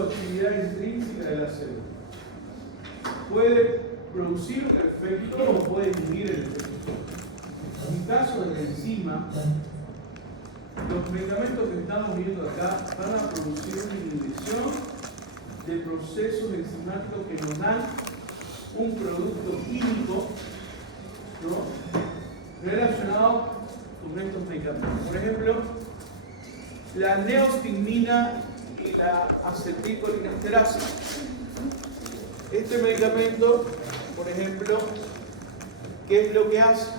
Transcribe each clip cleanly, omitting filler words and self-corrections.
su actividad intrínseca de la célula. Puede producir un efecto o puede inhibir el efecto. En el caso de la enzima, los medicamentos que estamos viendo acá van a producir una inhibición de procesos enzimáticos que nos dan un producto químico, ¿no?, relacionado con estos medicamentos. Por ejemplo, la neostigmina y la acetilcolinesterasa. Este medicamento, por ejemplo, ¿qué es lo que hace?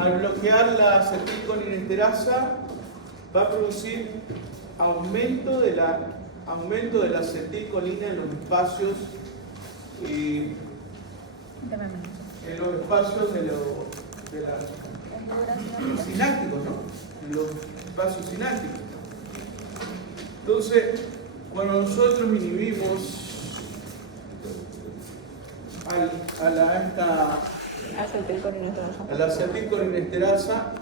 Al bloquear la acetilcolinesterasa va a producir aumento de la acetilcolina en los espacios sinápticos, ¿no? En los espacios sinápticos. Entonces, cuando nosotros inhibimos a la acetilcolinesterasa,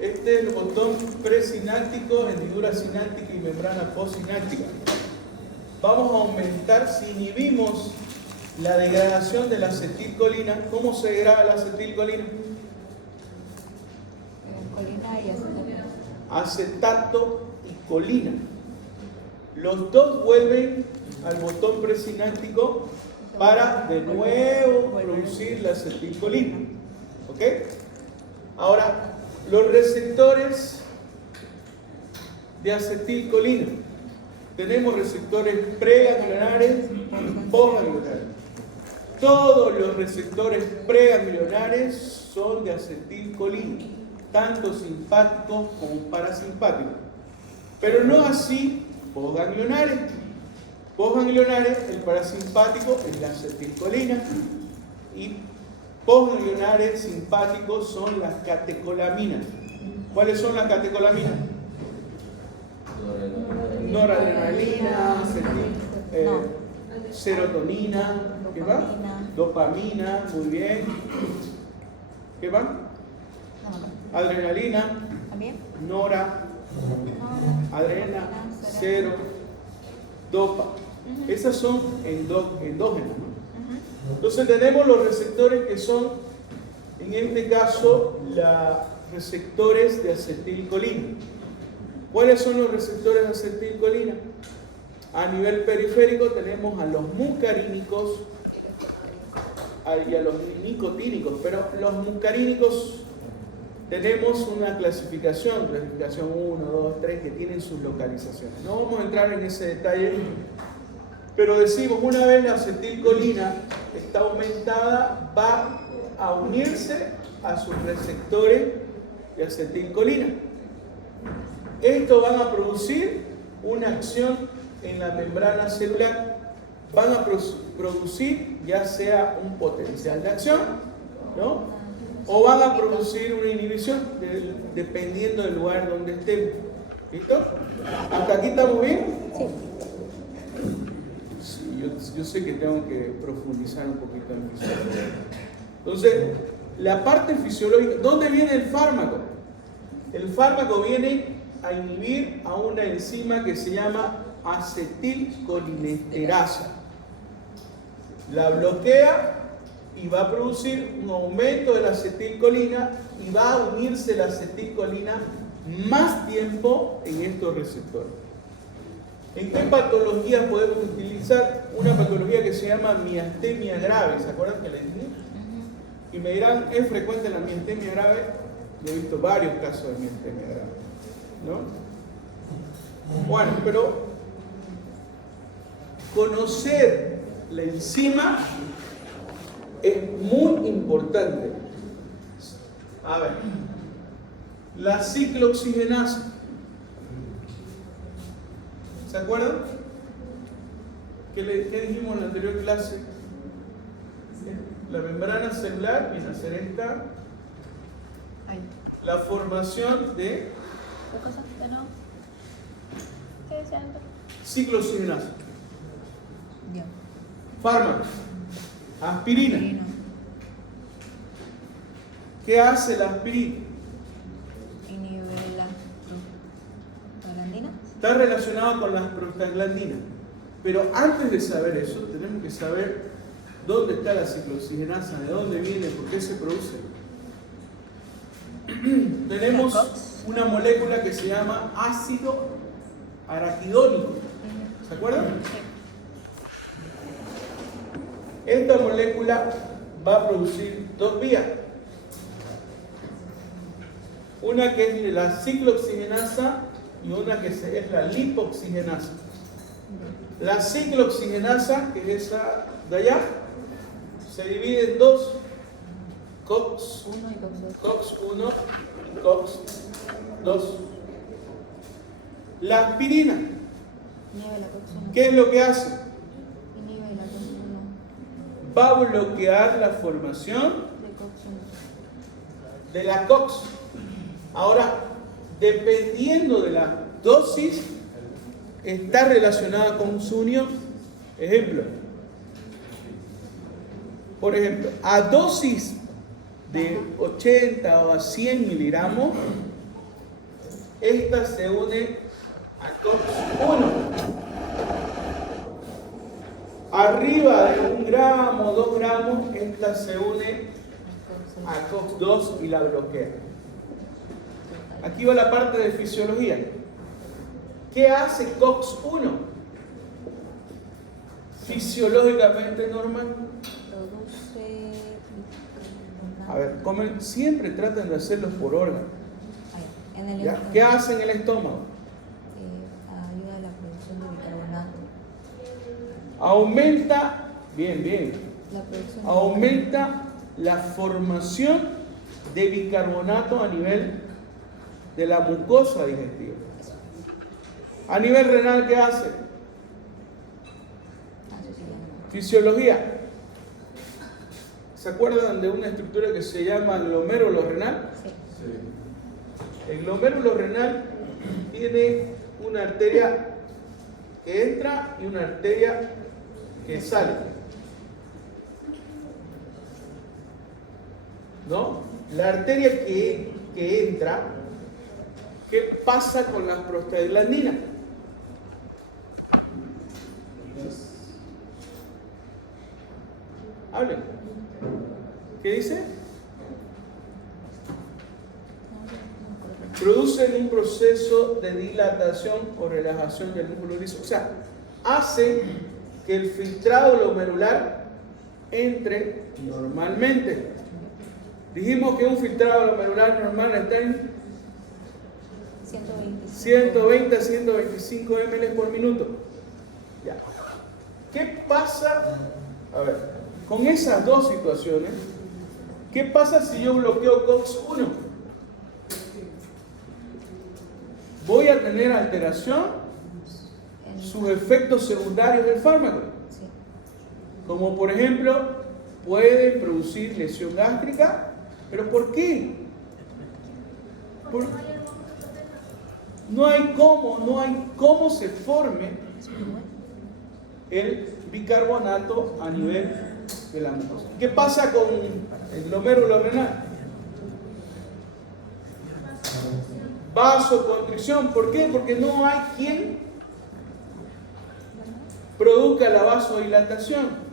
este es el botón presináptico, hendidura sináptica y membrana postsináptica. Vamos a aumentar, si inhibimos la degradación de la acetilcolina. ¿Cómo se degrada la acetilcolina? Colina y acetilcolina. Acetato y colina. Los dos vuelven al botón presináptico para de nuevo producir la acetilcolina. ¿Ok? Ahora, los receptores de acetilcolina. Tenemos receptores preganglionares y postganglionares. Todos los receptores preganglionares son de acetilcolina, tanto simpáticos como parasimpáticos. Pero no así postganglionares. Postganglionares, el parasimpático es la acetilcolina y postganglionares simpáticos son las catecolaminas. ¿Cuáles son las catecolaminas? Noradrenalina, serotonina, ¿qué va? Dopamina, muy bien. ¿Qué va? Adrenalina, nora, adrena, cero, dopa. Esas son endógenas, ¿no? Entonces tenemos los receptores que son, en este caso, los receptores de acetilcolina. ¿Cuáles son los receptores de acetilcolina? A nivel periférico tenemos a los muscarínicos y a los nicotínicos, pero los muscarínicos tenemos una clasificación 1, 2, 3, que tienen sus localizaciones. No vamos a entrar en ese detalle, pero decimos, una vez la acetilcolina está aumentada, va a unirse a sus receptores de acetilcolina. Estos van a producir una acción en la membrana celular, van a producir ya sea un potencial de acción, ¿no?, o van a producir una inhibición, dependiendo del lugar donde estén. ¿Listo? ¿Hasta aquí estamos bien? Sí, yo sé que tengo que profundizar un poquito en fisiología. Entonces, la parte fisiológica, ¿dónde viene el fármaco? El fármaco viene a inhibir a una enzima que se llama acetilcolinesterasa. La bloquea y va a producir un aumento de la acetilcolina y va a unirse la acetilcolina más tiempo en estos receptores. ¿En qué patología podemos utilizar? Una patología que se llama miastemia grave. ¿Se acuerdan que les dije? Y me dirán, ¿es frecuente la miastemia grave? Yo he visto varios casos de miastemia grave, ¿no? Bueno, pero conocer la enzima es muy importante. A ver, la ciclooxigenasa. ¿Se acuerdan? ¿Qué dijimos en la anterior clase? La membrana celular viene a ser esta. La formación de ciclooxigenasa. Fármacos. Aspirina. ¿Qué hace la aspirina? Inhibe la prostaglandina. está relacionado con las prostaglandinas. Pero antes de saber eso, tenemos que saber dónde está la ciclooxigenasa, de dónde viene, por qué se produce. Tenemos una molécula que se llama ácido araquidónico. ¿Se acuerdan? Esta molécula va a producir dos vías. Una que es la ciclooxigenasa y una que es la lipoxigenasa. La ciclooxigenasa, que es esa de allá, se divide en dos: COX1 y COX2. La aspirina, ¿qué es lo que hace? Va a bloquear la formación de la COX. Ahora, dependiendo de la dosis, está relacionada con su unión. Por ejemplo, a dosis de 80 o a 100 miligramos, esta se une a COX1. Arriba de 1 gramo, 2 gramos, esta se une a COX2 y la bloquea. Aquí va la parte de fisiología. ¿Qué hace COX1? Fisiológicamente normal. A ver, siempre traten de hacerlos por órgano. ¿Ya? ¿Qué hace en el estómago? Ayuda a la producción de bicarbonato. Aumenta, bien, aumenta la formación de bicarbonato a nivel de la mucosa digestiva. A nivel renal, ¿qué hace? Fisiología. ¿Se acuerdan de una estructura que se llama glomérulo renal? Sí. El glomérulo renal tiene una arteria que entra y una arteria que sale. ¿No? La arteria que entra, ¿qué pasa con las prostaglandinas? Hablen. ¿Qué dice? Producen un proceso de dilatación o relajación del músculo liso. O sea, hace que el filtrado glomerular entre normalmente. Dijimos que un filtrado glomerular normal está en 120 a 125 ml por minuto. Ya. ¿Qué pasa? A ver, con esas dos situaciones, ¿qué pasa si yo bloqueo COX1? Voy a tener alteración, sus efectos secundarios del fármaco. Como por ejemplo, puede producir lesión gástrica. ¿Pero por qué? No hay cómo se forme el bicarbonato a nivel de la mucosa. ¿Qué pasa con el glomérulo renal? Vasoconstricción. ¿Por qué? Porque no hay quien produzca la vasodilatación.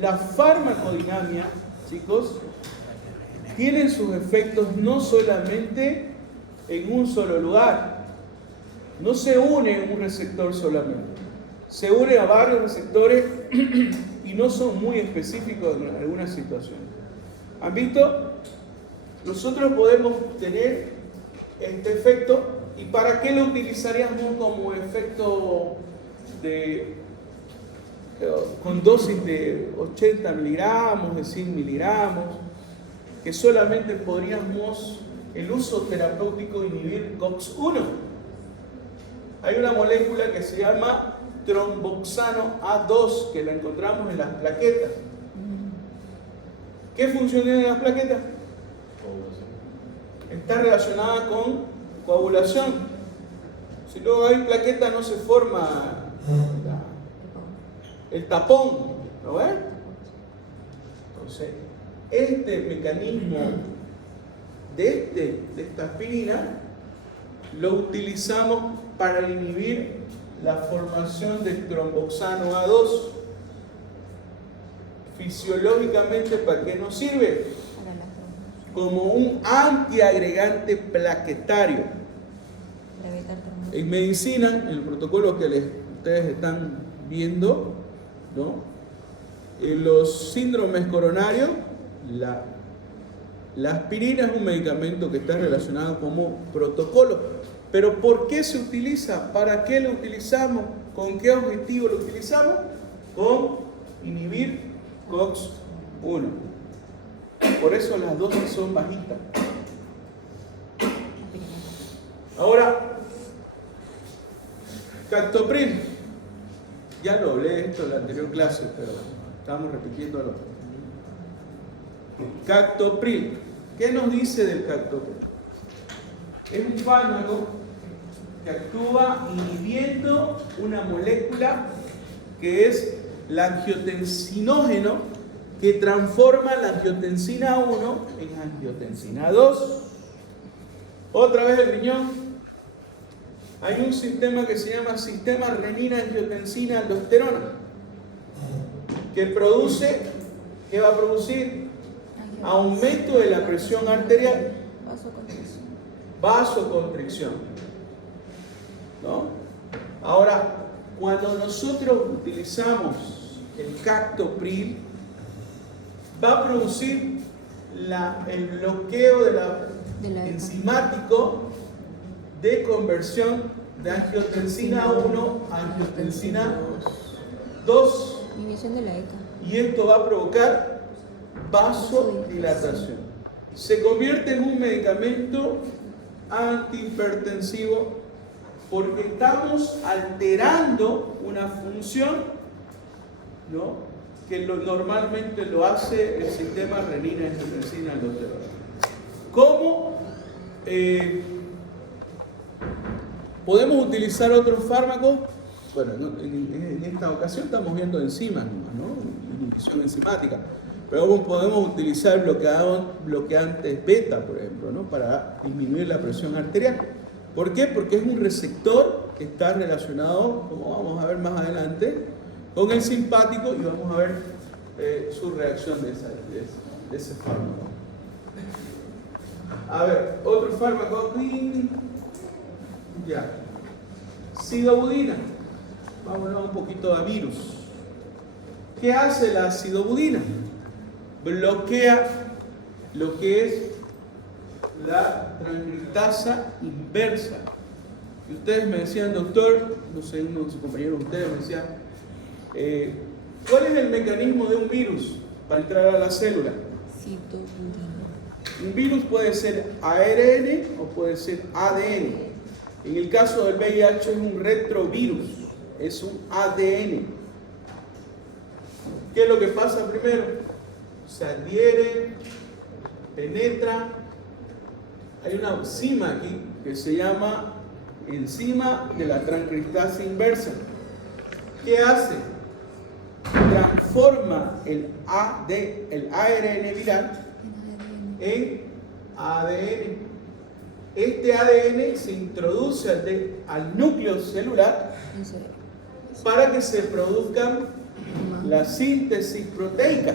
La farmacodinámica, chicos, tiene sus efectos no solamente en un solo lugar. No se une en un receptor solamente. Se une a varios receptores y no son muy específicos en algunas situaciones. ¿Han visto? Nosotros podemos tener este efecto. ¿Y para qué lo utilizaríamos como efecto con dosis de 80 miligramos, de 100 miligramos? Que solamente podríamos, el uso terapéutico, inhibir COX1. Hay una molécula que se llama tromboxano A2, que la encontramos en las plaquetas. ¿Qué función tienen las plaquetas? Está relacionada con coagulación. Si luego hay plaqueta, no se forma el tapón, ¿lo ves? Entonces, este mecanismo de esta aspirina lo utilizamos para inhibir la formación del tromboxano A2. Fisiológicamente, ¿para qué nos sirve? Para la trombosis. Como un antiagregante plaquetario. Para evitar trombosis. En medicina, en el protocolo que ustedes están viendo, ¿no? En los síndromes coronarios, la aspirina es un medicamento que está relacionado como protocolo. Pero ¿por qué se utiliza? ¿Para qué lo utilizamos? ¿Con qué objetivo lo utilizamos? Con inhibir COX-1. Por eso las dosis son bajitas. Ahora, captopril. Ya lo hablé esto en la anterior clase, pero estamos repitiéndolo. Captopril. ¿Qué nos dice del captopril? Es un fármaco que actúa inhibiendo una molécula que es el angiotensinógeno, que transforma la angiotensina 1 en angiotensina 2. Otra vez el riñón. Hay un sistema que se llama sistema renina-angiotensina-aldosterona, que produce, ¿qué va a producir? Aumento de la presión arterial. Vasoconstricción. ¿No? Ahora, cuando nosotros utilizamos el captopril, va a producir el bloqueo de la enzimático de conversión de angiotensina 1 a angiotensina 2. Inhibición de la ECA. Y esto va a provocar vasodilatación. Se convierte en un medicamento antihipertensivo porque estamos alterando una función, ¿no?, que normalmente lo hace el sistema renina-angiotensina-aldosterona. ¿Cómo podemos utilizar otros fármacos? Bueno, en esta ocasión estamos viendo enzimas, ¿no? Inhibición enzimática. Pero podemos utilizar bloqueantes beta, por ejemplo, ¿no?, para disminuir la presión arterial. ¿Por qué? Porque es un receptor que está relacionado, como vamos a ver más adelante, con el simpático, y vamos a ver su reacción de ese fármaco. A ver, otro fármaco. Ya. Sidobudina. Vamos a hablar un poquito de virus. ¿Qué hace la sidobudina? Bloquea lo que es la transcriptasa inversa. Y ustedes me decían, doctor, no sé, uno de sus compañeros de ustedes me decía, ¿cuál es el mecanismo de un virus para entrar a la célula? Sidobudina. Un virus puede ser ARN o puede ser ADN. En el caso del VIH es un retrovirus, es un ADN. ¿Qué es lo que pasa primero? Se adhiere, penetra. Hay una enzima aquí que se llama enzima de la transcriptasa inversa. ¿Qué hace? Transforma el ARN viral en ADN. Este ADN se introduce al núcleo celular para que se produzca la síntesis proteica.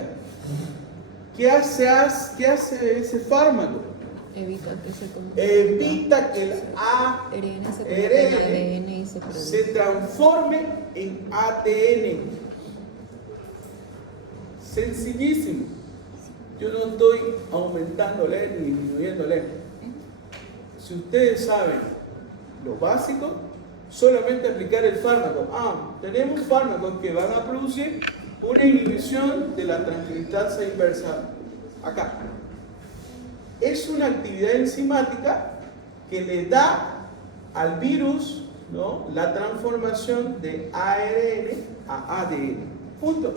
¿Qué hace ese fármaco? Evita que el ARN se transforme en ATN. Sencillísimo. Yo no estoy aumentándole ni disminuyéndole. Si ustedes saben lo básico, solamente aplicar el fármaco. Tenemos fármacos que van a producir una inhibición de la transcriptasa inversa acá. Es una actividad enzimática que le da al virus, ¿no?, la transformación de ARN a ADN. Punto.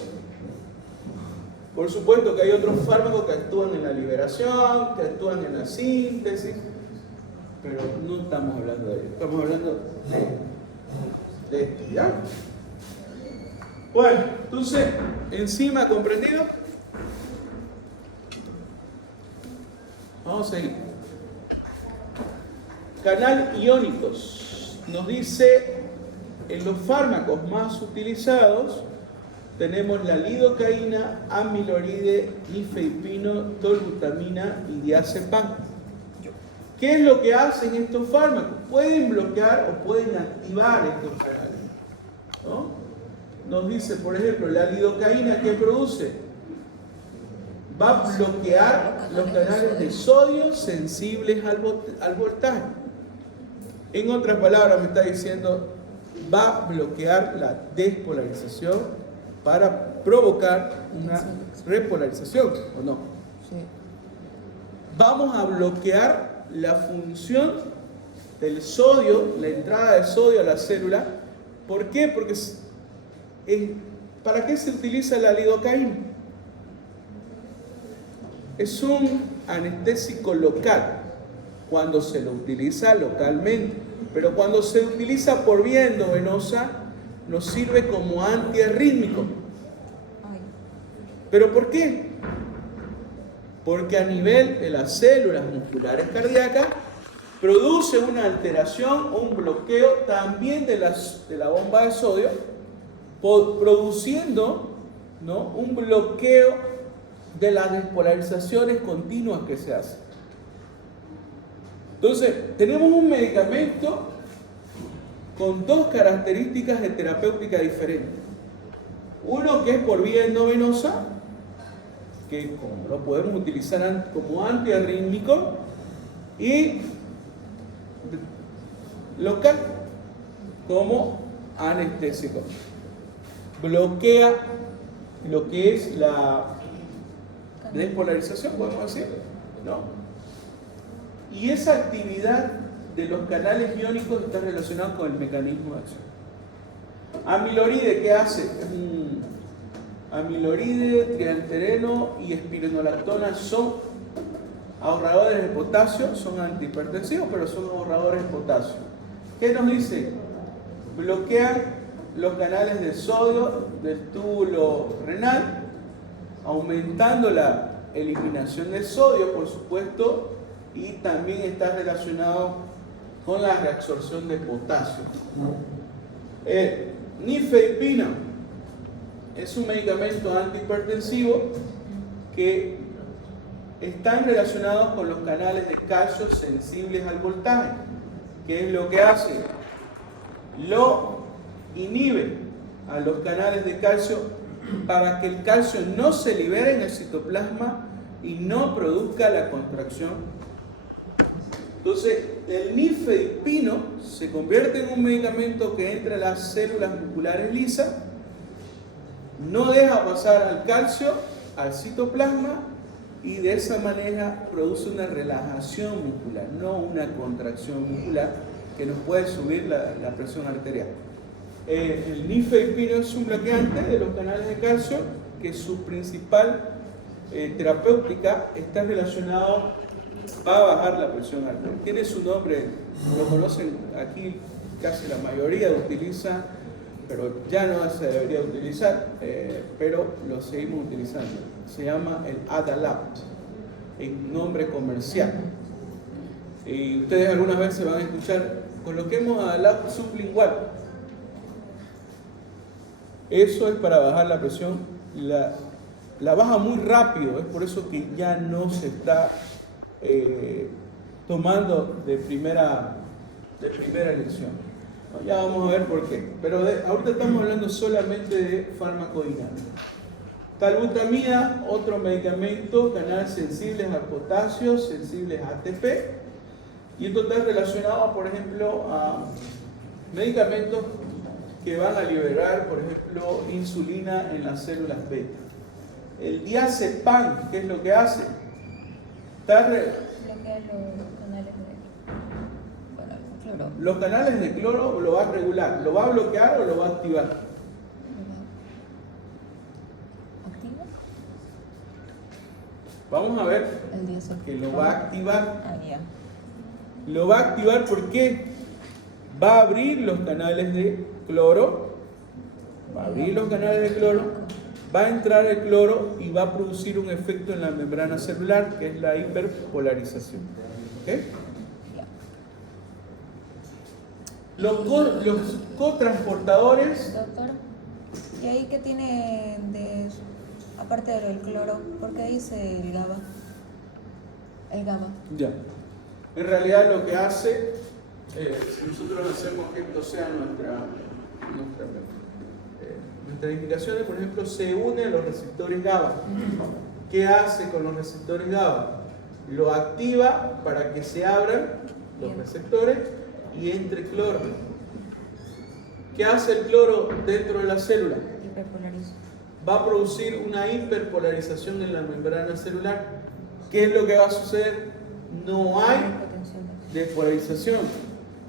Por supuesto que hay otros fármacos que actúan en la liberación, que actúan en la síntesis, pero no estamos hablando de ello. Estamos hablando de esto, ¿ya? Bueno, entonces, enzima comprendido. Vamos a seguir. Canal iónicos. Nos dice, en los fármacos más utilizados tenemos la lidocaína, amiloride, nifedipino, tolbutamina y diazepam. ¿Qué es lo que hacen estos fármacos? Pueden bloquear o pueden activar estos canales, ¿no? Nos dice, por ejemplo, la lidocaína, ¿qué produce? Va a bloquear los canales de sodio sensibles al voltaje. En otras palabras, me está diciendo, va a bloquear la despolarización para provocar una repolarización, ¿o no? Sí. Vamos a bloquear la función del sodio, la entrada de sodio a la célula. ¿Por qué? Porque ¿para qué se utiliza la lidocaína? Es un anestésico local cuando se lo utiliza localmente, pero cuando se utiliza por vía endovenosa nos sirve como antiarrítmico. ¿Pero por qué? Porque a nivel de las células musculares cardíacas produce una alteración o un bloqueo también de la bomba de sodio, produciendo, ¿no?, un bloqueo de las despolarizaciones continuas que se hacen. Entonces, tenemos un medicamento con dos características de terapéutica diferentes. Uno que es por vía endovenosa, que lo podemos utilizar como antiarrítmico, y local como anestésico. Bloquea lo que es la despolarización, podemos decir, ¿no? Y esa actividad de los canales iónicos está relacionada con el mecanismo de acción. Amiloride, ¿qué hace? Amiloride, trialtereno y espironolactona son ahorradores de potasio, son antihipertensivos, pero son ahorradores de potasio. ¿Qué nos dice? Bloquean los canales de sodio del túbulo renal, aumentando la eliminación de sodio, por supuesto, y también está relacionado con la reabsorción de potasio. Nifedipino es un medicamento antihipertensivo que están relacionados con los canales de calcio sensibles al voltaje. ¿Qué es lo que hace? Lo inhibe a los canales de calcio para que el calcio no se libere en el citoplasma y no produzca la contracción. Entonces, el nifedipino se convierte en un medicamento que entra a las células musculares lisas, no deja pasar al calcio al citoplasma y de esa manera produce una relajación muscular, no una contracción muscular que nos puede subir la presión arterial. El nifedipino es un bloqueante de los canales de calcio que su principal terapéutica está relacionado, va a bajar la presión arterial. Tiene su nombre, lo conocen aquí, casi la mayoría utiliza, pero ya no se debería utilizar, pero lo seguimos utilizando. Se llama el Adalat, en nombre comercial. Y ustedes algunas veces van a escuchar, coloquemos Adalat sublingual. Eso es para bajar la presión, la baja muy rápido, es por eso que ya no se está tomando de primera elección. Ya vamos a ver por qué, pero ahorita estamos hablando solamente de farmacodinámica. Talbutamida, otro medicamento, canales sensibles al potasio, sensibles a ATP, y esto está relacionado, por ejemplo, a medicamentos que van a liberar, por ejemplo, insulina en las células beta. El diazepam, ¿qué es lo que hace? Los canales de cloro lo va a regular, ¿lo va a bloquear o lo va a activar? ¿Activa? Vamos a ver que lo va a activar. Lo va a activar porque va a abrir los canales de cloro, va a entrar el cloro y va a producir un efecto en la membrana celular que es la hiperpolarización. ¿Okay? Los cotransportadores, Doctor, ¿y ahí qué tiene aparte del cloro? ¿Por qué dice el GABA? El GABA. ya. En realidad lo que hace, si nosotros hacemos que esto sea nuestras indicaciones, por ejemplo, se une a los receptores GABA. ¿Qué hace con los receptores GABA? Lo activa para que se abran los receptores y entre cloro. ¿Qué hace el cloro dentro de la célula? Hiperpolariza. Va a producir una hiperpolarización en la membrana celular. ¿Qué es lo que va a suceder? No hay despolarización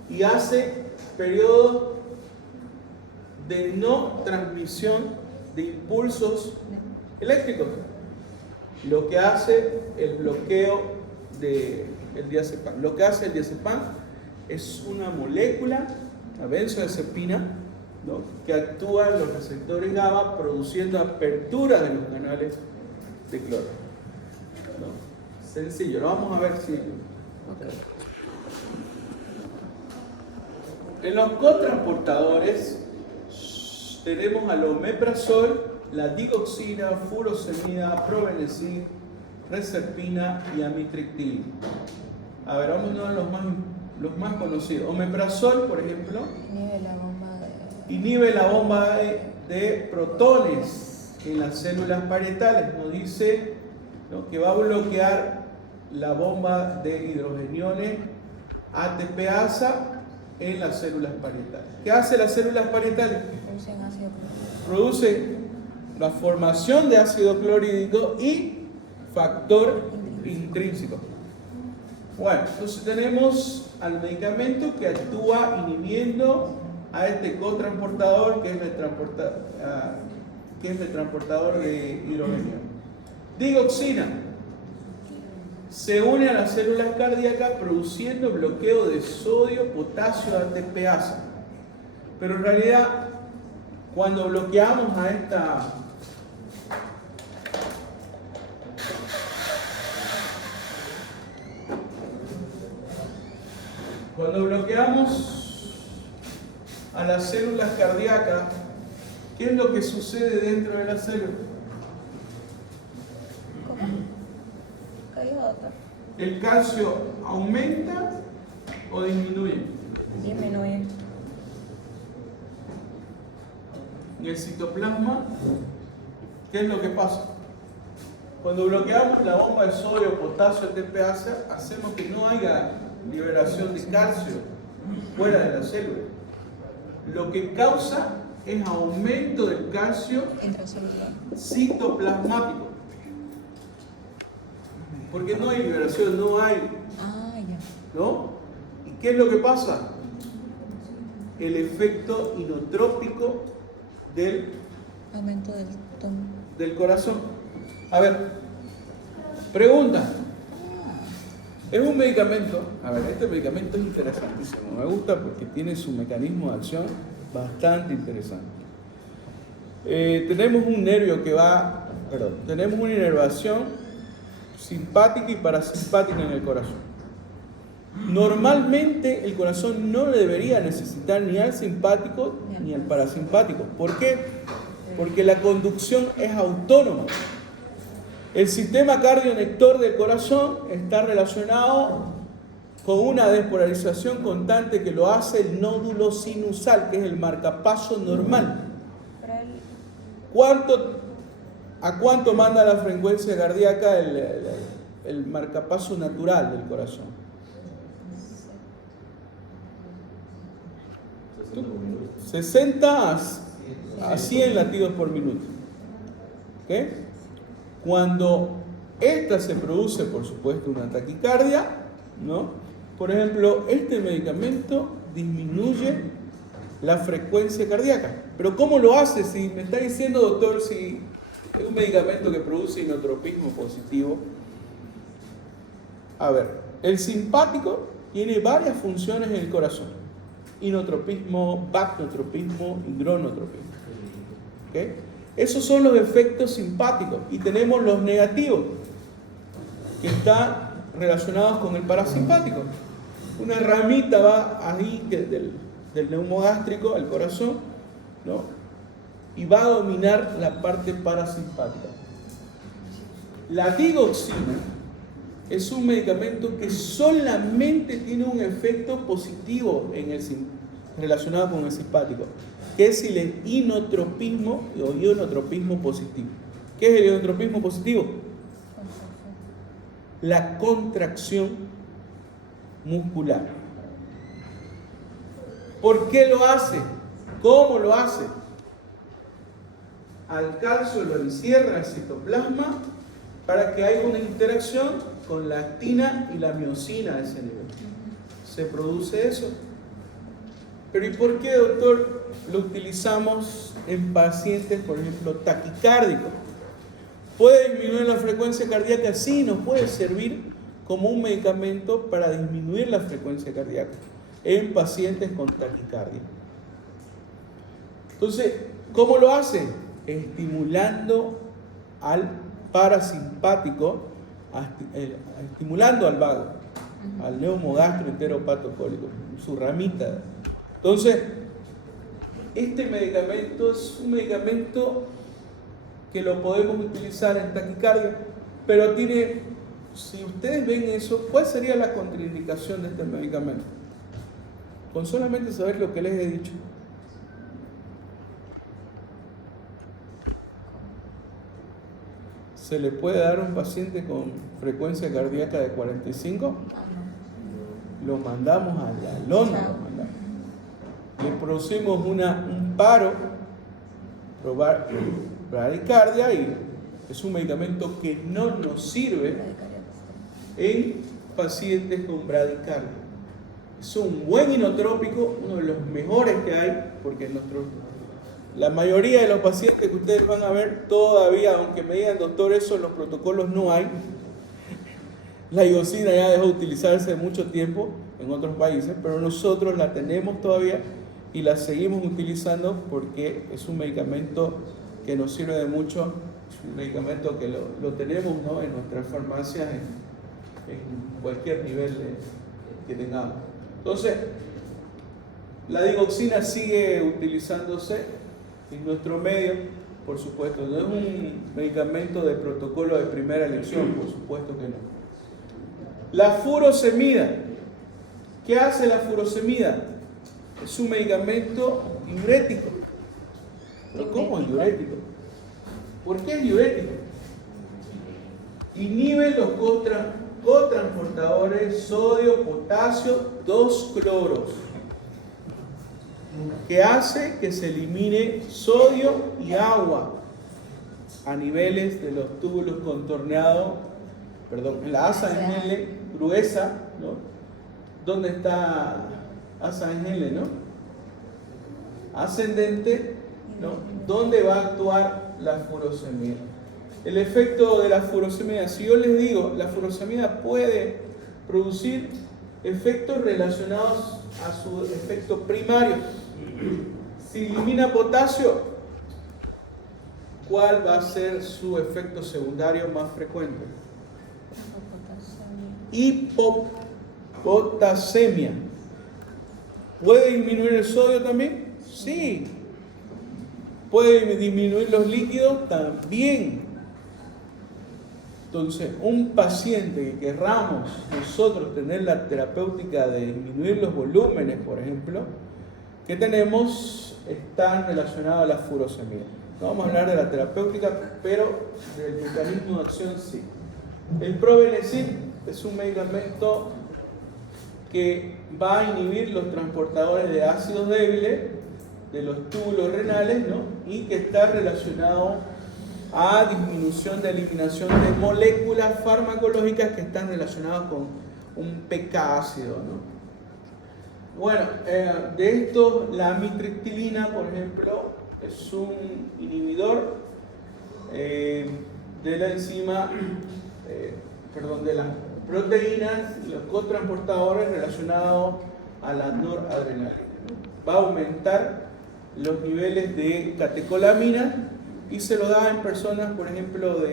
y hace periodos de no transmisión de impulsos eléctricos. Lo que hace el bloqueo del diazepam. Lo que hace el diazepam es una molécula, la benzodiazepina, ¿no?, que actúa en los receptores GABA produciendo apertura de los canales de cloro, ¿no? Sencillo, lo vamos a ver si... En los cotransportadores tenemos al omeprazol, la digoxina, furosemida, probenecid, reserpina y amitriptilina. A ver, vamos a los más conocidos. Omeprazol, por ejemplo, inhibe la bomba de protones en las células parietales. Nos dice, ¿no?, que va a bloquear la bomba de hidrogeniones ATPasa en las células parietales. ¿Qué hace las células parietales? Produce la formación de ácido clorhídrico y factor intrínseco. Bueno, entonces tenemos al medicamento que actúa inhibiendo a este cotransportador que es el transportador de hidrogenio. Digoxina se une a las células cardíacas produciendo bloqueo de sodio, potasio, ATPasa. Pero en realidad, cuando bloqueamos a esta las células cardíacas, ¿qué es lo que sucede dentro de la célula? ¿El calcio aumenta o disminuye? Disminuye. En el citoplasma, ¿qué es lo que pasa? Cuando bloqueamos la bomba de sodio, potasio, ATPasa, hacemos que no haya liberación de calcio fuera de la célula. Lo que causa es aumento del calcio citoplasmático. Porque no hay liberación, no hay. ¿No? ¿Y qué es lo que pasa? El efecto inotrópico del aumento del corazón. A ver, pregunta. Es un medicamento, a ver, este medicamento es interesantísimo, me gusta porque tiene su mecanismo de acción bastante interesante. Tenemos un nervio que tenemos una inervación simpática y parasimpática en el corazón. Normalmente el corazón no debería necesitar ni al simpático ni al parasimpático. ¿Por qué? Porque la conducción es autónoma. El sistema cardionector del corazón está relacionado con una despolarización constante que lo hace el nódulo sinusal, que es el marcapaso normal. ¿A cuánto manda la frecuencia cardíaca el marcapaso natural del corazón? 60 a 100 latidos por minuto. ¿Okay? Cuando esta se produce, por supuesto, una taquicardia, ¿no? Por ejemplo, este medicamento disminuye la frecuencia cardíaca. ¿Pero cómo lo hace? Si me está diciendo, doctor, si es un medicamento que produce inotropismo positivo. A ver, el simpático tiene varias funciones en el corazón. Inotropismo, bacnotropismo y gronotropismo. ¿Okay? Esos son los efectos simpáticos. Y tenemos los negativos, que están relacionados con el parasimpático. Una ramita va ahí del neumogástrico al corazón, ¿no? Y va a dominar la parte parasimpática. La digoxina es un medicamento que solamente tiene un efecto positivo relacionado con el simpático, que es el inotropismo o ionotropismo positivo. ¿Qué es el ionotropismo positivo? La contracción muscular. ¿Por qué lo hace? ¿Cómo lo hace? Al calcio lo encierra el citoplasma para que haya una interacción con la actina y la miosina a ese nivel. Se produce eso. Pero ¿y por qué, doctor, lo utilizamos en pacientes, por ejemplo, taquicárdicos? ¿Puede disminuir la frecuencia cardíaca? Sí, nos puede servir como un medicamento para disminuir la frecuencia cardíaca en pacientes con taquicardia. Entonces, ¿cómo lo hace? Estimulando al parasimpático, estimulando al vago, al neumogastroenteropatocólico, su ramita. Entonces, este medicamento es un medicamento que lo podemos utilizar en taquicardia, pero tiene, si ustedes ven eso, ¿cuál sería la contraindicación de este medicamento? Con solamente saber lo que les he dicho. ¿Se le puede dar a un paciente con frecuencia cardíaca de 45? Lo mandamos a la lona. Le producimos un paro, bradicardia, y es un medicamento que no nos sirve en pacientes con bradicardia. Es un buen inotrópico, uno de los mejores que hay, porque la mayoría de los pacientes que ustedes van a ver todavía, aunque me digan, doctor, eso en los protocolos no hay. La digoxina ya dejó de utilizarse hace mucho tiempo en otros países, pero nosotros la tenemos todavía y la seguimos utilizando porque es un medicamento que nos sirve de mucho. Es un medicamento que lo tenemos, ¿no?, en nuestras farmacias en cualquier nivel que tengamos. Entonces, la digoxina sigue utilizándose en nuestro medio, por supuesto. No es un medicamento de protocolo de primera elección, por supuesto que no. La furosemida. ¿Qué hace la furosemida? Es un medicamento diurético. ¿Pero cómo es diurético? ¿Por qué es diurético? Inhibe los cotransportadores sodio-potasio 2-cloros, que hace que se elimine sodio y agua a niveles de los túbulos contorneados, en la asa Henle gruesa, ¿no? ¿Dónde está asa Henle, no? Ascendente, ¿no? ¿Dónde va a actuar la furosemida? El efecto de la furosemida, si yo les digo, la furosemida puede producir efectos relacionados a su efecto primario. Si elimina potasio, ¿cuál va a ser su efecto secundario más frecuente? Hipopotasemia. ¿Puede disminuir el sodio también? Sí. ¿Puede disminuir los líquidos? También. Entonces, un paciente que querramos nosotros tener la terapéutica de disminuir los volúmenes, por ejemplo, que tenemos, están relacionados a la furosemida. No vamos a hablar de la terapéutica, pero del mecanismo de acción sí. El probenecid es un medicamento que va a inhibir los transportadores de ácidos débiles de los túbulos renales, ¿no? Y que está relacionado a disminución de eliminación de moléculas farmacológicas que están relacionadas con un pK ácido, ¿no? Bueno, de esto, la amitriptilina, por ejemplo, es un inhibidor de la enzima, de las proteínas, los cotransportadores relacionados a la noradrenalina. Va a aumentar los niveles de catecolamina y se lo da en personas, por ejemplo,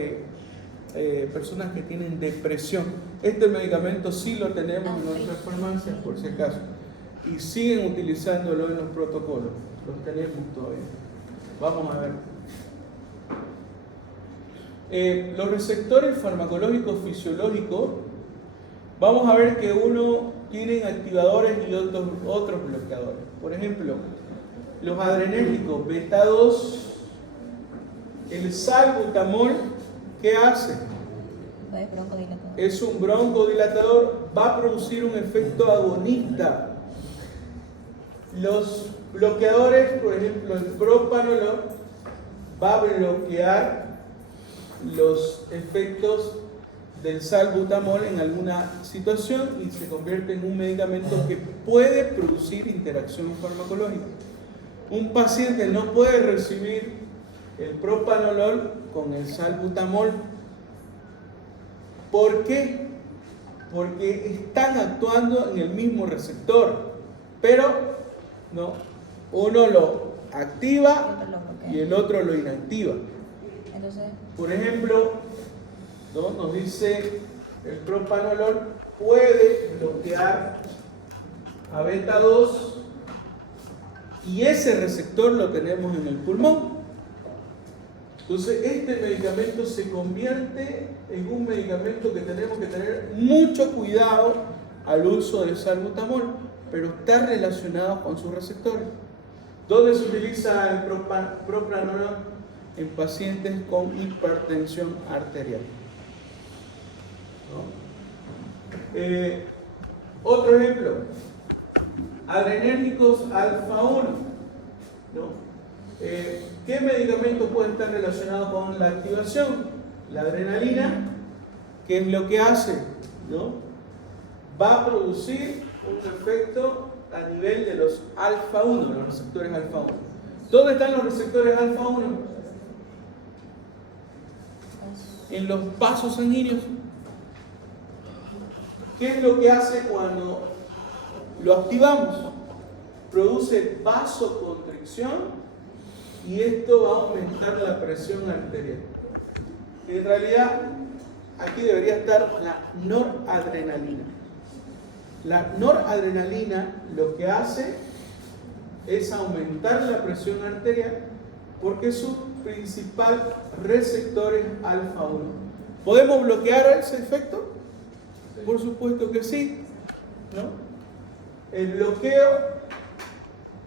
personas que tienen depresión. Este medicamento sí lo tenemos en nuestras farmacias, por si acaso. y siguen utilizándolo en los protocolos. Los tenemos todavía. Vamos a ver. Los receptores farmacológicos fisiológicos, vamos a ver que uno tienen activadores y otros bloqueadores. Por ejemplo, los adrenérgicos beta 2, el salbutamol, ¿qué hace? Es un broncodilatador, va a producir un efecto agonista. Los bloqueadores, por ejemplo, el propanolol, va a bloquear los efectos del salbutamol en alguna situación y se convierte en un medicamento que puede producir interacción farmacológica. Un paciente no puede recibir el propanolol con el salbutamol. ¿Por qué? Porque están actuando en el mismo receptor, pero no, uno lo activa y el otro lo inactiva. Entonces, por ejemplo, ¿no? Nos dice el propanolol puede bloquear a beta 2 y ese receptor lo tenemos en el pulmón. Entonces este medicamento se convierte en un medicamento que tenemos que tener mucho cuidado al uso del salbutamol, pero está relacionado con sus receptores. ¿Dónde se utiliza el propranolol? En pacientes con hipertensión arterial. ¿No? Otro ejemplo, adrenérgicos alfa 1. ¿No? ¿Qué medicamento puede estar relacionado con la activación? La adrenalina, ¿qué es lo que hace? ¿No? Va a producir un efecto a nivel de los alfa 1, los receptores alfa 1. ¿Dónde están los receptores alfa 1? En los vasos sanguíneos. ¿Qué es lo que hace cuando lo activamos? Produce vasoconstricción y esto va a aumentar la presión arterial. En realidad, aquí debería estar la noradrenalina. La noradrenalina lo que hace es aumentar la presión arterial porque su principal receptor es alfa 1. ¿Podemos bloquear ese efecto? Por supuesto que sí, ¿no? El bloqueo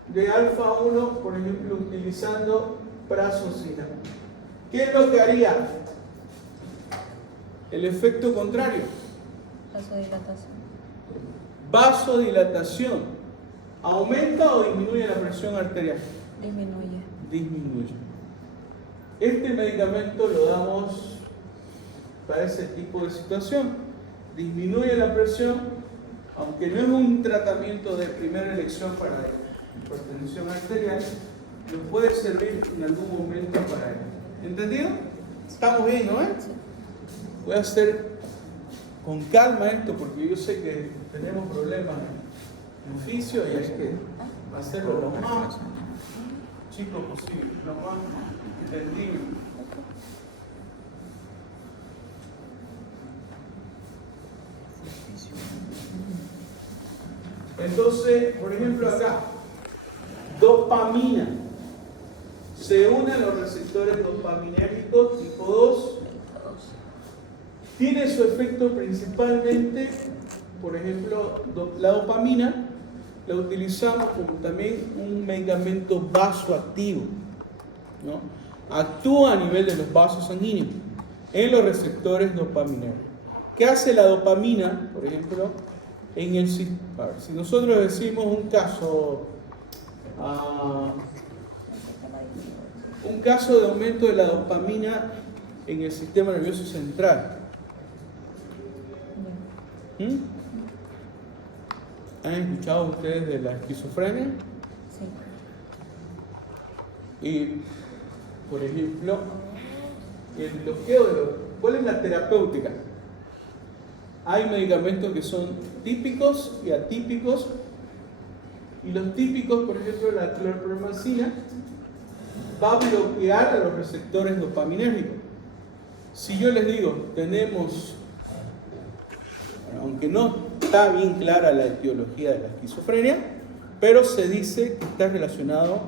de alfa 1, por ejemplo, utilizando prazosina. ¿Qué es lo que haría? El efecto contrario. vasodilatación. Vasodilatación. ¿Aumenta o disminuye la presión arterial? Disminuye. Disminuye. Este medicamento lo damos para ese tipo de situación. Disminuye la presión, aunque no es un tratamiento de primera elección para la hipertensión arterial, nos puede servir en algún momento para él. ¿Entendido? Estamos bien, ¿no? Voy a hacer con calma esto porque yo sé que tenemos problemas en oficio y hay que hacerlo lo más chico posible, lo más entendible. Entonces, por ejemplo acá, dopamina. Se unen los receptores dopaminérgicos tipo 2. Tiene su efecto principalmente, por ejemplo, la dopamina la utilizamos como también un medicamento vasoactivo, ¿no? Actúa a nivel de los vasos sanguíneos en los receptores dopaminérgicos. ¿Qué hace la dopamina, por ejemplo, en el sistema? Si nosotros decimos un caso de aumento de la dopamina en el sistema nervioso central. ¿Han escuchado ustedes de la esquizofrenia? Sí. Y, por ejemplo, el bloqueo ¿cuál es la terapéutica? Hay medicamentos que son típicos y atípicos. Y los típicos, por ejemplo, la clorpromazina, va a bloquear a los receptores dopaminérgicos. Si yo les digo, tenemos, aunque no está bien clara la etiología de la esquizofrenia, pero se dice que está relacionado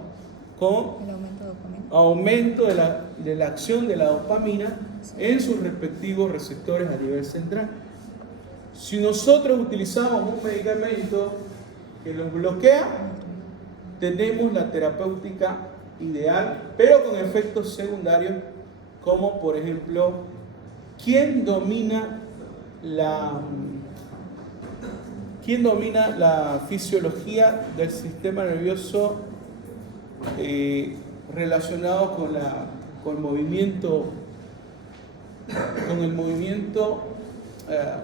con El aumento de dopamina. aumento de la acción de la dopamina en sus respectivos receptores a nivel central. Si nosotros utilizamos un medicamento que los bloquea, tenemos la terapéutica ideal, pero con efectos secundarios, como por ejemplo, ¿quién domina la fisiología del sistema nervioso relacionado con el movimiento,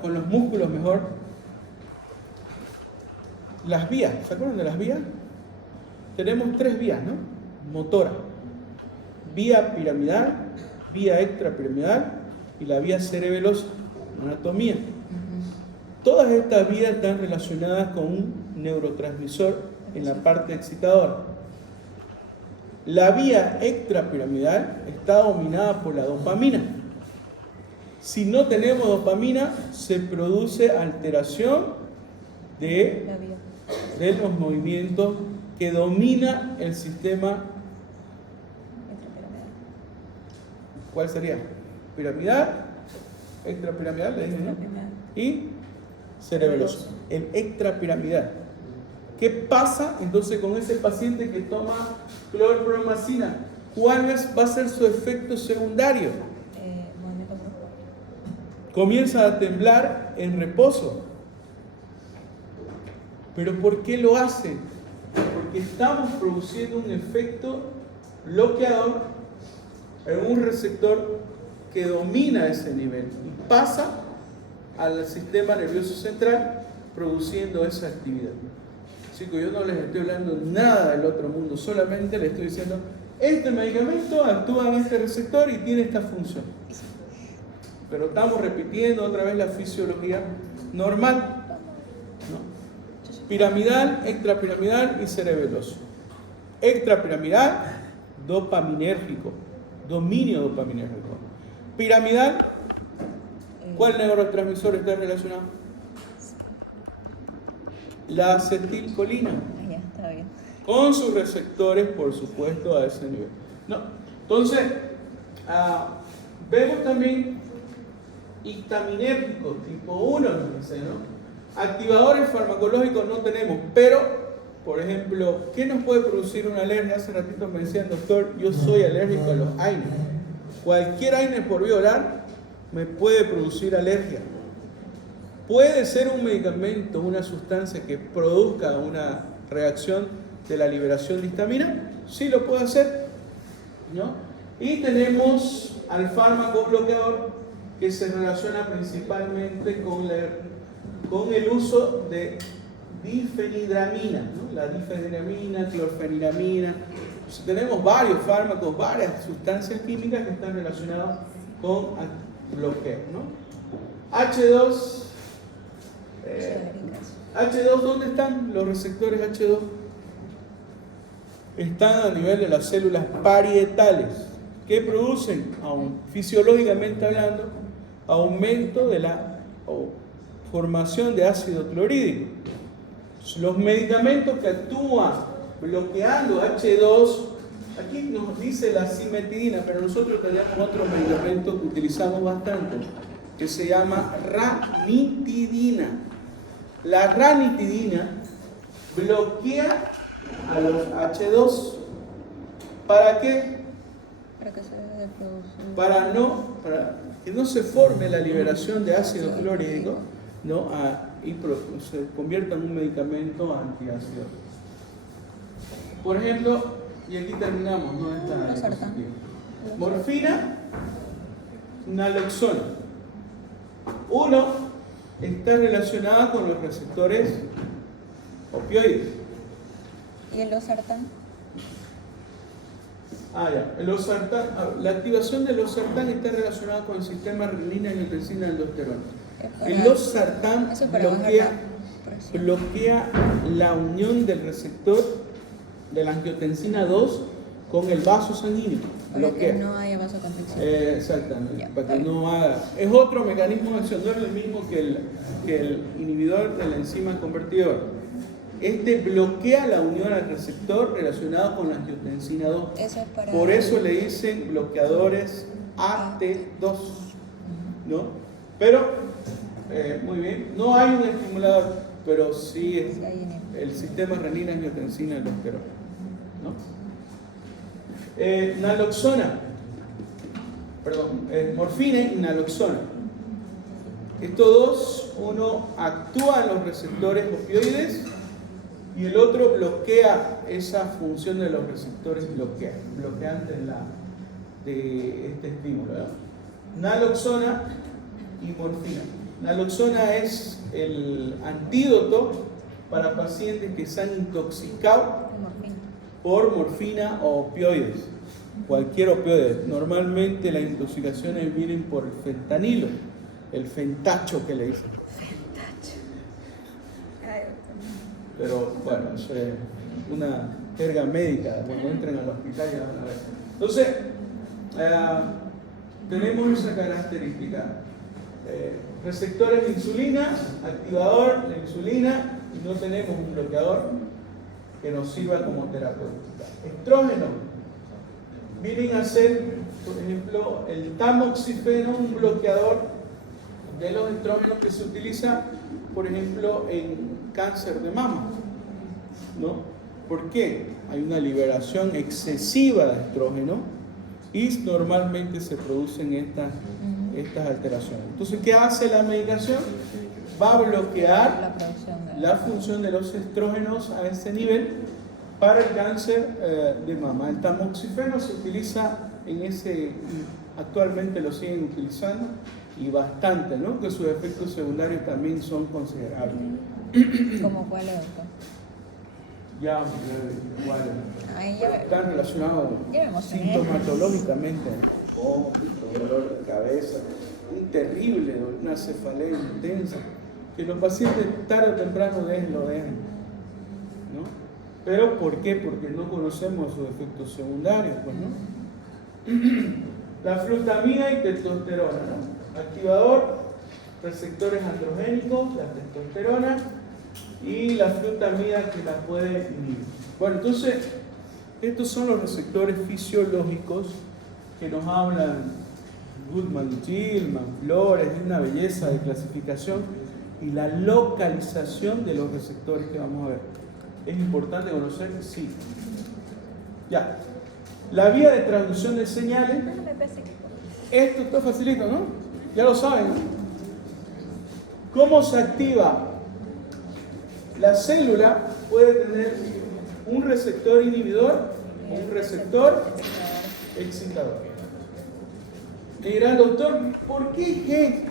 con los músculos mejor? Las vías, ¿se acuerdan de las vías? Tenemos 3 vías, ¿no? Motora, vía piramidal, vía extrapiramidal y la vía cerebelosa, anatomía. Todas estas vías están relacionadas con un neurotransmisor en la parte excitadora. La vía extrapiramidal está dominada por la dopamina. Si no tenemos dopamina, se produce alteración de los movimientos que domina el sistema. ¿Cuál sería? Piramidal, extrapiramidal, le dije, ¿no? Y cerebeloso. El extrapiramidal. ¿Qué pasa entonces con ese paciente que toma clorpromazina? ¿Cuál va a ser su efecto secundario? Comienza a temblar en reposo. ¿Pero por qué lo hace? Porque estamos produciendo un efecto bloqueador en un receptor que domina ese nivel y pasa al sistema nervioso central produciendo esa actividad. Chicos, yo no les estoy hablando nada del otro mundo, solamente les estoy diciendo, este medicamento actúa en este receptor y tiene esta función. Pero estamos repitiendo otra vez la fisiología normal, ¿no? Piramidal, extrapiramidal y cerebeloso. Extrapiramidal, dopaminérgico, dominio dopaminérgico. Piramidal, ¿cuál neurotransmisor está relacionado? La acetilcolina. Ya, está bien. Con sus receptores, por supuesto, a ese nivel. No. Entonces, vemos también histaminérgicos tipo 1, ¿no? Activadores farmacológicos no tenemos, pero, por ejemplo, ¿qué nos puede producir una alergia? Hace ratito me decían, doctor, yo soy alérgico a los AINES. Cualquier AINES por vía oral me puede producir alergia. ¿Puede ser un medicamento, una sustancia que produzca una reacción de la liberación de histamina? Sí lo puede hacer, ¿no? Y tenemos al fármaco bloqueador que se relaciona principalmente con el uso de difenhidramina, ¿no? La difenhidramina, clorfeniramina. Entonces, tenemos varios fármacos, varias sustancias químicas que están relacionadas con bloqueo, ¿no? H2, ¿dónde están los receptores H2? Están a nivel de las células parietales, que producen, fisiológicamente hablando, aumento de la formación de ácido clorhídrico. Los medicamentos que actúan bloqueando H2, aquí nos dice la cimetidina, pero nosotros tenemos otro medicamento que utilizamos bastante, que se llama ranitidina. La ranitidina bloquea a los H2. ¿Para qué? Para que no se forme la liberación de ácido clorhídrico, ¿no? Y se convierta en un medicamento antiácido. Por ejemplo, y aquí terminamos, ¿no? Morfina, naloxona. Uno está relacionada con los receptores opioides. ¿Y el losartán? El losartán, la activación del losartán está relacionada con el sistema renina, angiotensina y aldosterona. El losartán bloquea la unión del receptor de la angiotensina 2 con el vaso sanguíneo. Para que no haya vasoconstricción. Exactamente, Ya, para que no haga. Es otro mecanismo de acción, no es el mismo que el inhibidor de la enzima convertidora. Este bloquea la unión al receptor relacionado con la angiotensina 2. Eso es para... Por eso le dicen bloqueadores AT2, ¿no? Pero, muy bien, no hay un estimulador, pero sí es el sistema renina-angiotensina aldosterona, ¿no? Naloxona, morfina y naloxona. Estos dos, uno actúa en los receptores opioides y el otro bloquea esa función de los receptores bloqueantes de este estímulo, ¿no? Naloxona y morfina. Naloxona es el antídoto para pacientes que se han intoxicado por morfina o opioides, cualquier opioide. Normalmente las intoxicaciones vienen por el fentanilo, el fentacho que le dicen. Pero bueno, eso es una jerga médica, cuando entren al hospital ya van a ver. Entonces, tenemos esa característica. Receptores de insulina, activador de insulina, y no tenemos un bloqueador que nos sirva como terapéutica. Estrógeno, vienen a ser, por ejemplo, el tamoxifeno, un bloqueador de los estrógenos que se utiliza, por ejemplo, en cáncer de mama, ¿no? ¿Por qué? Hay una liberación excesiva de estrógeno y normalmente se producen estas alteraciones. Entonces, ¿qué hace la medicación? Va a bloquear la función de los estrógenos a ese nivel para el cáncer de mama. El tamoxifeno se utiliza actualmente lo siguen utilizando y bastante, ¿no? Que sus efectos secundarios también son considerables. ¿Cómo cuál es, doctor? Ya, igual. Están relacionados sintomatológicamente. Dolor de cabeza, un terrible dolor, una cefalea intensa, que los pacientes tarde o temprano lo dejan, ¿no? ¿Pero por qué? Porque no conocemos sus efectos secundarios, pues, ¿no? La flutamina y testosterona, ¿no? Activador, receptores androgénicos, la testosterona y la flutamina que la puede inhibir. Bueno, entonces, estos son los receptores fisiológicos que nos hablan Goodman y Gilman, Flores, es una belleza de clasificación y la localización de los receptores que vamos a ver. ¿Es importante conocer? Sí. Ya. La vía de transducción de señales. Esto está facilito, ¿no? Ya lo saben, ¿no? ¿Cómo se activa? La célula puede tener un receptor inhibidor o un receptor excitador. Me dirán, doctor, ¿por qué G?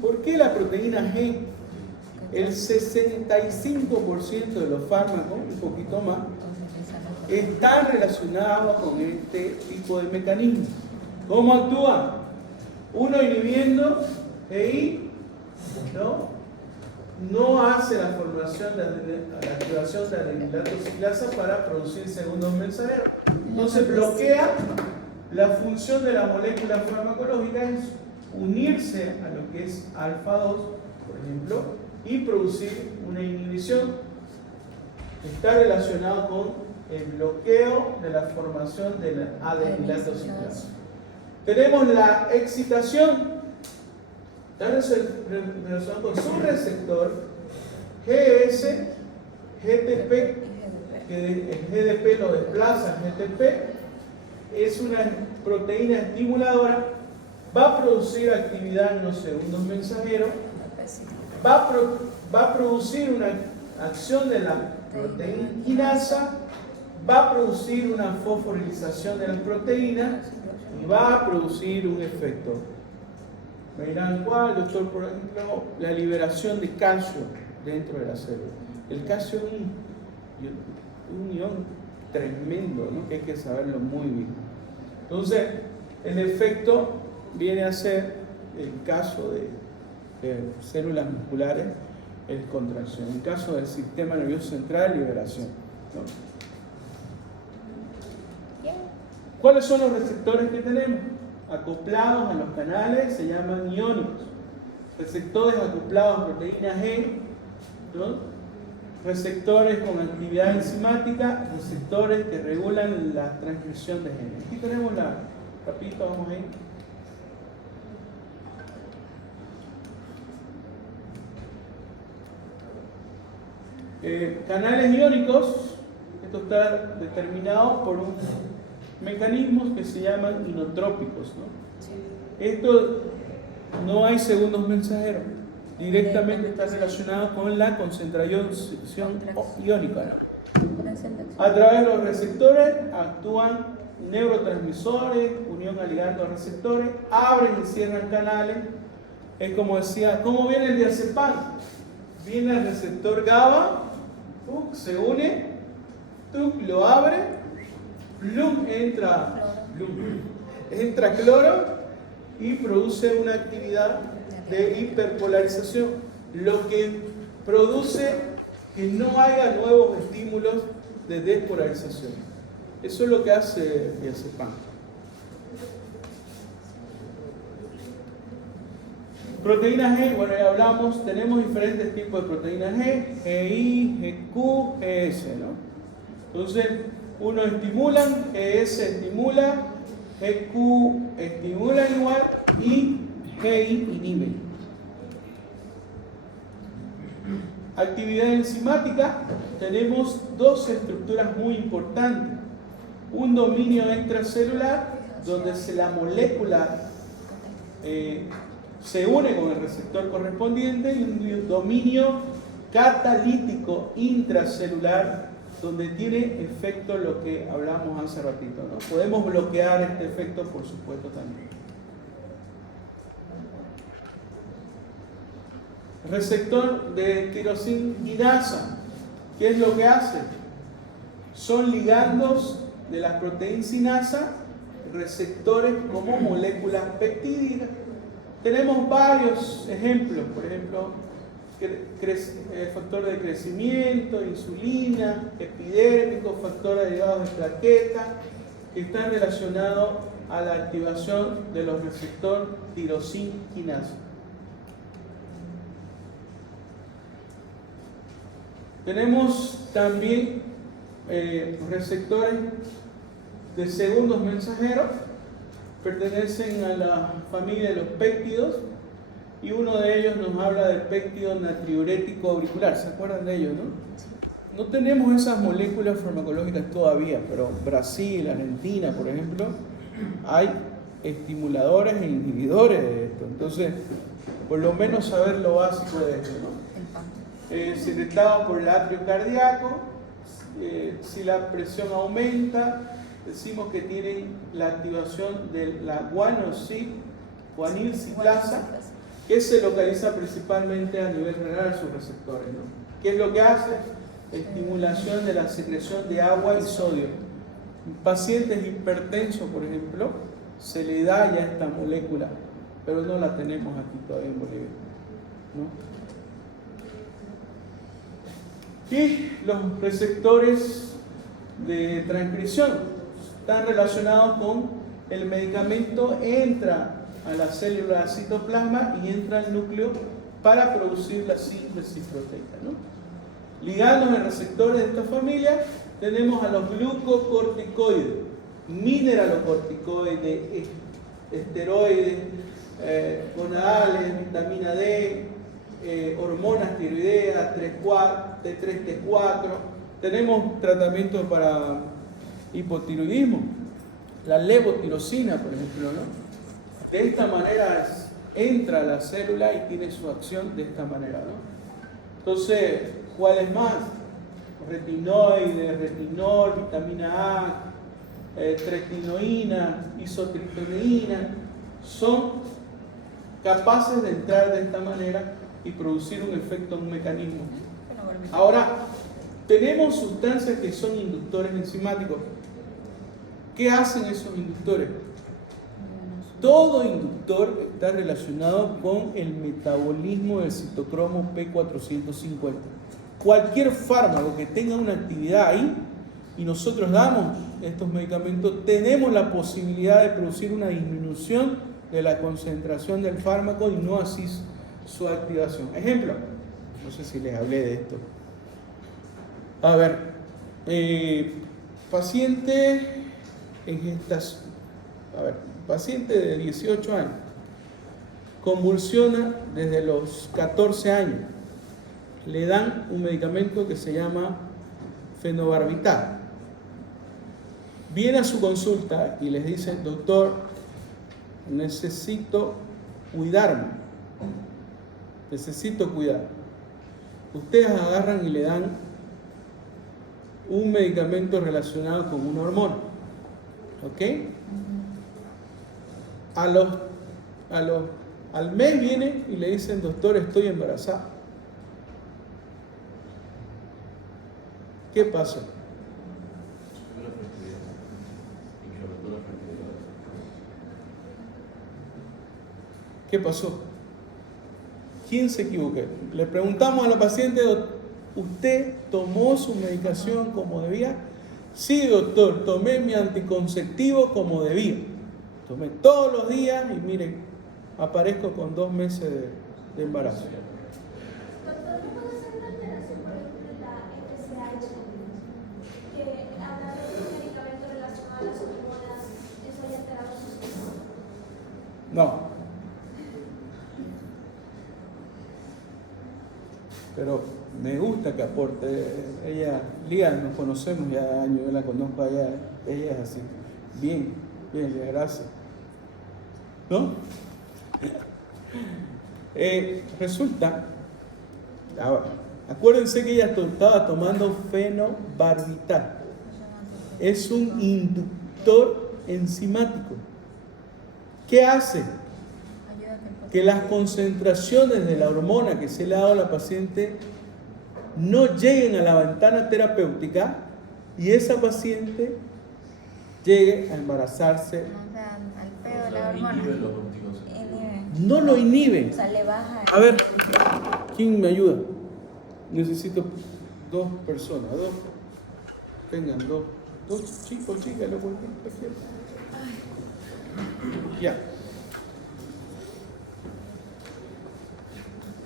¿Por qué la proteína G? El 65% de los fármacos, un poquito más, están relacionados con este tipo de mecanismo. ¿Cómo actúa? Uno inhibiendo GI, no hace la formación de la activación de adenilato ciclasa para producir segundos mensajeros. Entonces bloquea la función de la molécula farmacológica, es unirse a lo que es alfa-2, por ejemplo, y producir una inhibición. Está relacionado con el bloqueo de la formación del adenilato ciclasa. Tenemos la excitación, está relacionado con su receptor GS, GTP, que el GDP lo desplaza al GTP, es una proteína estimuladora, va a producir actividad en los segundos mensajeros, va a producir una acción de la proteína quinasa, va a producir una fosforilización de las proteínas y va a producir un efecto. Me dirán, ¿cuál, doctor? Por ejemplo, la liberación de calcio dentro de la célula. El calcio es un ion tremendo, ¿no? Que hay que saberlo muy bien. Entonces, el efecto viene a ser, en caso de células musculares, es contracción. En caso del sistema nervioso central, liberación, ¿no? ¿Cuáles son los receptores que tenemos? Acoplados a los canales se llaman iónicos. Receptores acoplados a proteína G, ¿no? receptores con actividad enzimática, receptores que regulan la transcripción de genes. Aquí tenemos rapidito, vamos ahí. Canales iónicos, esto está determinado por un mecanismos que se llaman inotrópicos, ¿no? Esto no hay segundos mensajeros, directamente está relacionado con la concentración iónica, ¿no? A través de los receptores actúan neurotransmisores, unión a ligandos receptores, abren y cierran canales. Es como decía, ¿cómo viene el diazepam? Viene el receptor GABA, se une, lo abre, entra cloro y produce una actividad de hiperpolarización, lo que produce que no haya nuevos estímulos de despolarización. Eso es lo que hace el diazepam. Proteína G, bueno, ya hablamos, tenemos diferentes tipos de proteínas G, GI, GQ, GS, ¿no? Entonces, uno estimulan, GS estimula, GQ estimula igual y GI inhibe. Actividad enzimática, tenemos dos estructuras muy importantes. Un dominio extracelular, donde la molécula se une con el receptor correspondiente, y un dominio catalítico intracelular, donde tiene efecto lo que hablamos hace ratito, ¿no? Podemos bloquear este efecto, por supuesto, también. Receptor de tirosinquinasa, ¿qué es lo que hace? Son ligandos de la proteíncinasa, receptores como moléculas peptídicas. Tenemos varios ejemplos, por ejemplo, factor de crecimiento, insulina, epidérmico, factor derivado de plaquetas, que están relacionados a la activación de los receptores tirosinquinasa. Tenemos también receptores de segundos mensajeros, pertenecen a la familia de los péptidos, y uno de ellos nos habla del péptido natriurético auricular. ¿Se acuerdan de ellos, no? No tenemos esas moléculas farmacológicas todavía, pero Brasil, Argentina, por ejemplo, hay estimuladores e inhibidores de esto. Entonces, por lo menos saber lo básico de esto, ¿no? Secretado por el atrio cardíaco, si la presión aumenta, decimos que tienen la activación de la guanilciclasa, que se localiza principalmente a nivel renal en sus receptores, ¿no? ¿Qué es lo que hace? Estimulación de la secreción de agua y sodio. En pacientes hipertensos, por ejemplo, se le da ya esta molécula, pero no la tenemos aquí todavía en Bolivia, ¿no? Y los receptores de transcripción están relacionados con el medicamento, entra a la célula del citoplasma y entra al núcleo para producir la síntesis proteica, ¿no? Ligados en receptores de esta familia, tenemos a los glucocorticoides, mineralocorticoides, esteroides, gonadales, vitamina D, hormonas tiroideas, T3, T4. Tenemos tratamiento para hipotiroidismo, la levotirosina, por ejemplo, ¿no? De esta manera entra a la célula y tiene su acción de esta manera, ¿no? Entonces, ¿cuáles más? Retinoides, retinol, vitamina A, tretinoína, isotriptonina, son capaces de entrar de esta manera y producir un efecto, un mecanismo. Ahora, tenemos sustancias que son inductores enzimáticos. ¿Qué hacen esos inductores? Todo inductor está relacionado con el metabolismo del citocromo P450. Cualquier fármaco que tenga una actividad ahí y nosotros damos estos medicamentos, tenemos la posibilidad de producir una disminución de la concentración del fármaco y no así su activación. Ejemplo, no sé si les hablé de esto. A ver, paciente en gestación, paciente de 18 años, convulsiona desde los 14 años, le dan un medicamento que se llama fenobarbital. Viene a su consulta y les dice: doctor, necesito cuidarme, necesito cuidar. Ustedes agarran y le dan un medicamento relacionado con una hormona, ¿ok? Al mes viene y le dicen: doctor, estoy embarazada. ¿Qué pasó? ¿Qué pasó? ¿Quién se equivocó? Le preguntamos a la paciente: ¿usted tomó su medicación como debía? Sí, doctor, tomé mi anticonceptivo como debía. Tomé todos los días y miren, aparezco con 2 meses de embarazo. Doctor, ¿no puede ser una alteración, por ejemplo, en la FSH? Que hablar de un medicamento relacionado a las hormonas, eso haya alterado sus cosas. No. Pero me gusta que aporte. Ella, Lía, nos conocemos ya años, yo la conozco allá, ella es así. Bien, Lía, gracias. ¿No? Resulta, acuérdense que ella estaba tomando fenobarbital. Es un inductor enzimático. ¿Qué hace? Que las concentraciones de la hormona que se le ha dado a la paciente no lleguen a la ventana terapéutica y esa paciente llegue a embarazarse. O sea, al pedo de la hormona. No lo inhibe. O sea, le baja. A ver, ¿quién me ayuda? Necesito 2 personas, 2. Vengan, 2 chicos, chicas, lo cualquier. Ya.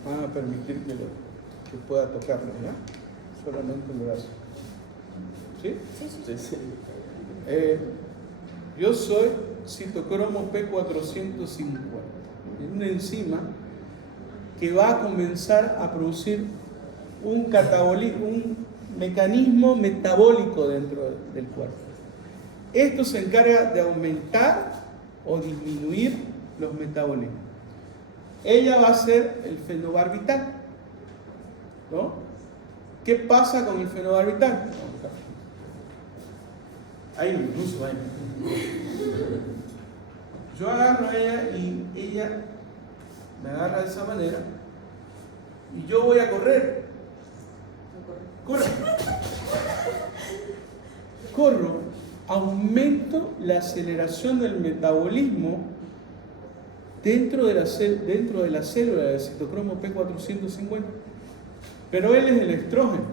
Van a permitir que pueda tocarlo, ¿ya? Solamente el brazo. ¿Sí? Sí. Yo soy citocromo P450, es una enzima que va a comenzar a producir un mecanismo metabólico dentro del cuerpo. Esto se encarga de aumentar o disminuir los metabolismos. Ella va a ser el fenobarbital, ¿no? ¿Qué pasa con el fenobarbital? Ahí incluso hay. Yo agarro a ella y ella me agarra de esa manera y yo voy a correr. Corro, aumento la aceleración del metabolismo dentro de la célula del citocromo P450. Pero él es el estrógeno.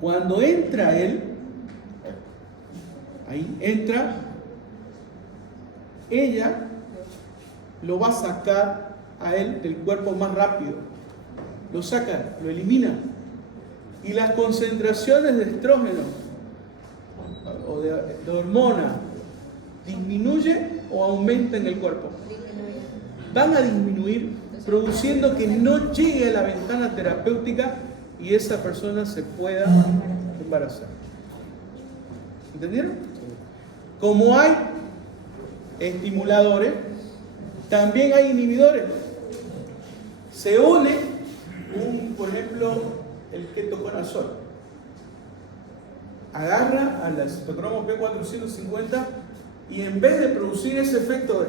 Cuando entra él, ahí entra, ella lo va a sacar a él del cuerpo más rápido. Lo saca, lo elimina. Y las concentraciones de estrógeno o de hormona disminuye o aumenta en el cuerpo. Van a disminuir, produciendo que no llegue a la ventana terapéutica y esa persona se pueda embarazar. ¿Entendieron? Como hay estimuladores, también hay inhibidores. Se une por ejemplo, el ketoconazol. Agarra al citocromo P450 y en vez de producir ese efecto,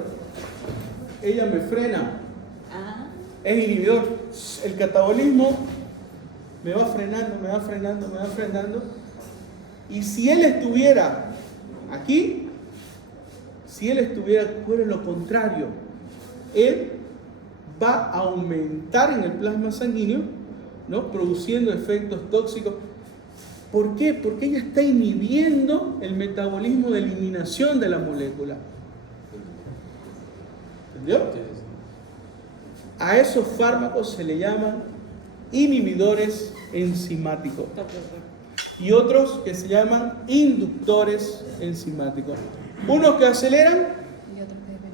ella me frena. Es inhibidor. El catabolismo me va frenando. Y si él estuviera aquí, fuera lo contrario, él va a aumentar en el plasma sanguíneo, ¿no? Produciendo efectos tóxicos. ¿Por qué? Porque ella está inhibiendo el metabolismo de eliminación de la molécula. ¿Entendió? A esos fármacos se le llaman inhibidores enzimáticos y otros que se llaman inductores enzimáticos. Unos que aceleran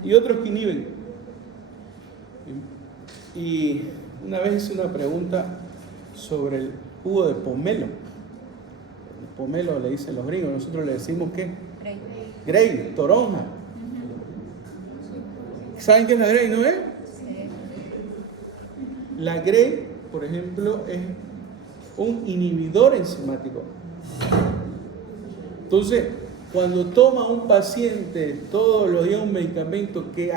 y otros que inhiben. Y una vez hice una pregunta sobre el jugo de pomelo. El pomelo le dicen los gringos, nosotros le decimos ¿qué? Grey, toronja. ¿Saben qué es la Grey, no es? Sí. La Grey, por ejemplo, es un inhibidor enzimático. Entonces, cuando toma un paciente todos los días un medicamento que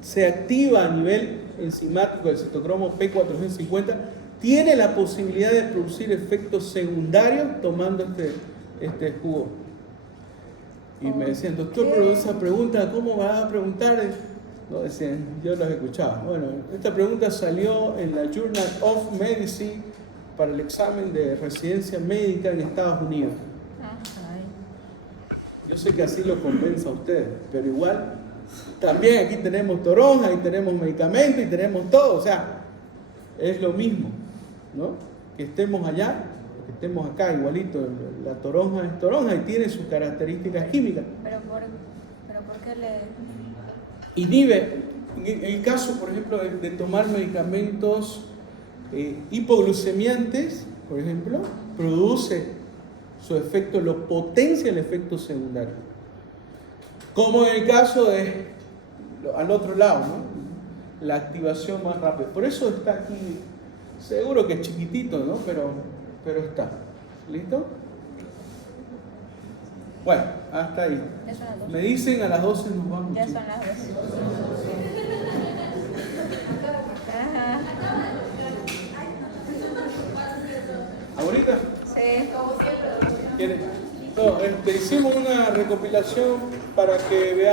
se activa a nivel enzimático del citocromo P450, tiene la posibilidad de producir efectos secundarios tomando este jugo. Y me decían, doctor, pero esa pregunta, ¿cómo vas a preguntar? No, decían, yo las escuchaba. Bueno, esta pregunta salió en la Journal of Medicine para el examen de residencia médica en Estados Unidos. Yo sé que así lo convence a ustedes, pero igual también aquí tenemos toronja y tenemos medicamentos y tenemos todo, o sea, es lo mismo, ¿no? Que estemos allá, que estemos acá, igualito, la toronja es toronja y tiene sus características químicas. Pero ¿por qué le...? Inhibe, en el caso, por ejemplo, de tomar medicamentos hipoglucemiantes, por ejemplo, produce su efecto, lo potencia el efecto secundario. Como en el caso de, al otro lado, ¿no? La activación más rápida. Por eso está aquí, seguro que es chiquitito, ¿no? Pero está. ¿Listo? Bueno, hasta ahí. Ya son las 12. Me dicen a las 12 nos vamos. Ya son las 12. Ajá. ¿Ahorita? Sí. ¿Quieren? No, hicimos una recopilación para que vean.